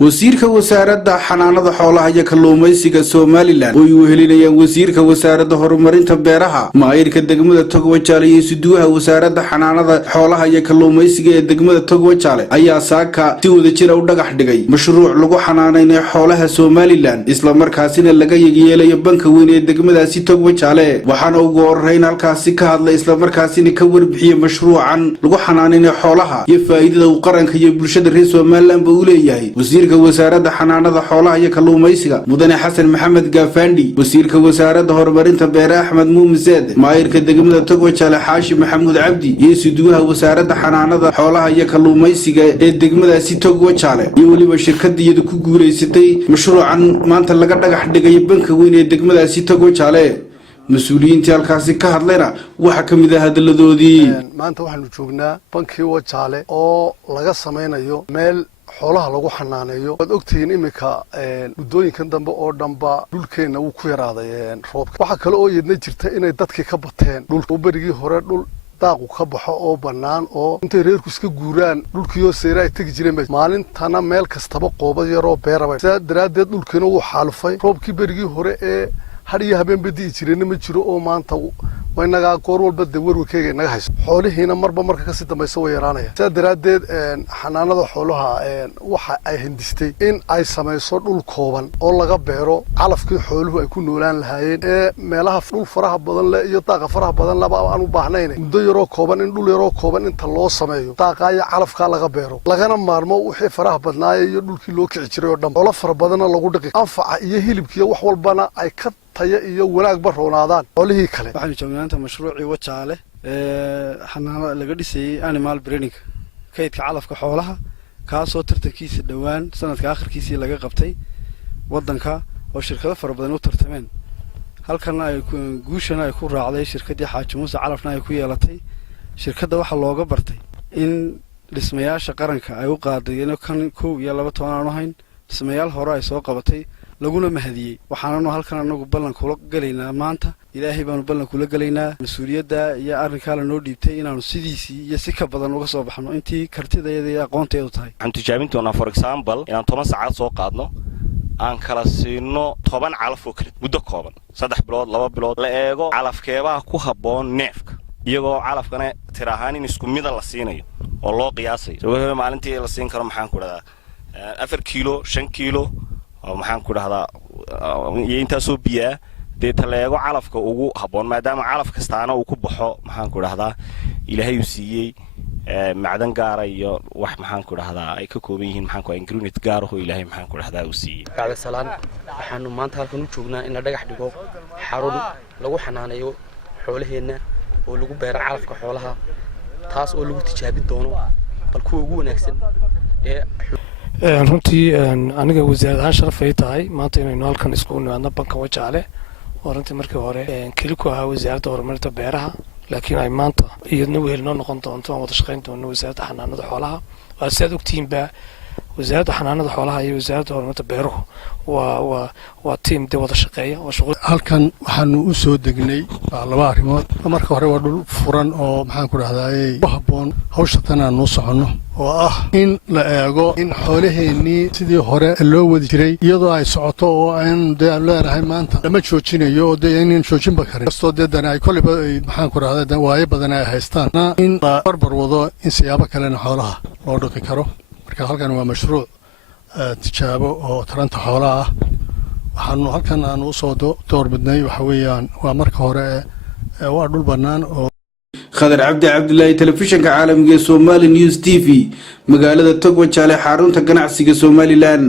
wasiirka wasaaradda xanaanada xoolaha iyo kalluumaysiga Somaliland oo uu helinayaan wasiirka wasaaradda horumarinta beeraha maayirka degmada Togwajaale iyo suduwaha wasaaradda xanaanada xoolaha iyo kalluumaysiga ee degmada Togwajaale ayaa saaka si wada jir u dhagax dhigay mashruuc lagu xanaaneynayo xoolaha Somaliland isla markaasina laga yeelayo banka weyn ee degmadaasi Togwajaale waxaana ugu horeyn halkaasi ka hadlay isla markaasina ka warbixiyay mashruucan lagu xanaaneynayo xoolaha iyo faa'iidada uu qaranka iyo bulshada reer Somaliland u leeyahay wasiirka wasaaradda xanaanada xoolaha iyo kalluumaysiga mudane xasan maxamed gaafandi wasiirka wasaaradda horumarinta beeraha Axmed Muumiseed maayirka degmada Togwajaale xaashi maxamuud cabdi iyo suduwaha wasaaradda xanaanada xoolaha iyo kalluumaysiga ee degmadaasi Togwajaale iyo waliba shirkadda ku guuleysatay mashruucan maanta laga dhagax dhigay banka weyn ee degmadaasi Togwajaale mas'uuliyiinta halkaasi ka hadlayna waxa kamid ah hadaladoodii maanta waxaanu joognaa bankii Togwajaale oo laga sameeyo meel xoolaha lagu xanaaneeyo wad ogtiin imika mudooyinkan dambe oo dhanba dhulkeena uu ku yaraaday roobka waxa kale oo yidna jirta inay dadkii ka bateen dhulka berigii hore dhul daaqu ka baxo oo banaan oo intay reerku iska guuraan dhulkiyo seeray tagi jireen maalintana meel kastaba qoobad yar oo beeraba daraadeed dhulkeena uu xaalufay roobkii berigii hore ee hadiya habeen badii jireen ma jiro oo maanta waynaga goor walba warwarkeega naga hayso xoolihiina marba marka ka sii dambayso way yaraanaya daraadeed xanaanada xoolaha waxa ay hindistay in ay samayso dhul kooban oo laga beero calafkii xooluhu ay ku noolaan lahaayeen ee meelaha dhul faraha badan leh iyo daaqa faraha badan laba aan u baahnayn muddo yaroo kooban in dhul yaroo kooban inta loo sameeyo daaqa iyo calafka laga beero lagana maarmo wixii faraha badnaayay iyo dhulkii loo kici jiray oo dhan xoolo fara badan lagu dhaqi anfaca iyo hilibkiyo wax walbana ay ka taya iyo wanaag baroonaadaan xoolihii kale waxaan joognaa mashruuci Togwajaale xanaanada laga dhisay animal breeding kaydka calafka xoolaha kaasoo tartankiisa dhawaan sanadka aakhirkiisa laga qabtay wadanka oo shirkado fara badan u tartameen halkan ay guushana ay ku raacday shirkadii Xaaji Muuse calafna ay ku yeelatay shirkadda waxa looga bartay in dhismayaasha qaranka ay u qaadayeen kan 1 iyo 2 toban aan ahayn dhismayaal hore ay soo qabatay laguna mahadiyay waxaananu halkan anagu ballan kula galeynaa maanta ilaahay baanu ballan kula galeynaa mas'uuliyadda iyo arrinka la noo dhiibtay inaanu sidiisii iyo si ka badan uga soo baxno intii kartideeda iyo aqoonteedu tahay waxaan tijaabintoonaa for example inaan 10 saacadood soo qaadno aan kala siino 10 calaf oo kale muddo kooban 3 bilood 2 bilood la eego calafkeebaha ku habboon neefka iyagoo calafkana tirahaan in isku mid la siinayo oo loo qiyaasay soo maalintii la siin karo maxaan ku dhadaa 4 kiilo 5 kiilo oo maxaan ku dhahdaa inta soo biya de taleego calafka ugu haboon maadaama calaf kastaana uu ku baxo maxaan ku dhahdaa ilaahay uu siiyay macdan gaar iyo wax maxaan ku dhahdaa ay ka kooban yihiin maxaan ku ingredient gaar oo ilaahay maxaan ku dhahdaa uu siiyay kaada salaan waxaanu maanta halkan u joognaa in la dhagax dhigo xarun lagu xanaaneeyo xoolaheena oo lagu beero calafka xoolaha taas oo lagu tijaabin doono bal kuwa ugu wanaagsan ee runtii aniga wasaaradda sharaf ay tahay maanta inaynu halkan isku nimaadno banka Togwajaale oo runtii markii hore kali ku ahaa wasaaradda horumarinta beeraha laakiin ay maanta iyadna wehelno noqon doonto oo wada shaqeyn doono wasaaradda xanaanada xoolaha waa sidoo ogtiinba wasaaradda xanaanada xoolaha iyo wasaaradda horumarinta beeruhu waa team de wada shaqeeya oo shaqo halkan waxaanu u soo degnay laba arrimood marka hore waa dhul furan oo maxaan ku dhahdaay ku habboon hawsha tan aanu socono oo ah in la eego in xoolaheennii sidii hore loo wadi jiray iyadoo ay socoto oo aan leedahay maanta lama joojinayo oo inaan joojinba karin kastoo deedana ay kolliba maxaan ku dhahdaa waayo badan ay haystaan in la barbar wado in siyaabo kalena xoolaha loo dhaqi karo marka halkan waa mashruuc tijaabo oo taranta xoolaha waxaanu halkan aan u soo doorbidnay waxa weeyaan waa marka hore waa dhul bannaan oo Khadar Cabdi Cabdullaahi telefishinka caalamiga Somali News TV magaalada Togwajaale xarunta ganacsiga Somaliland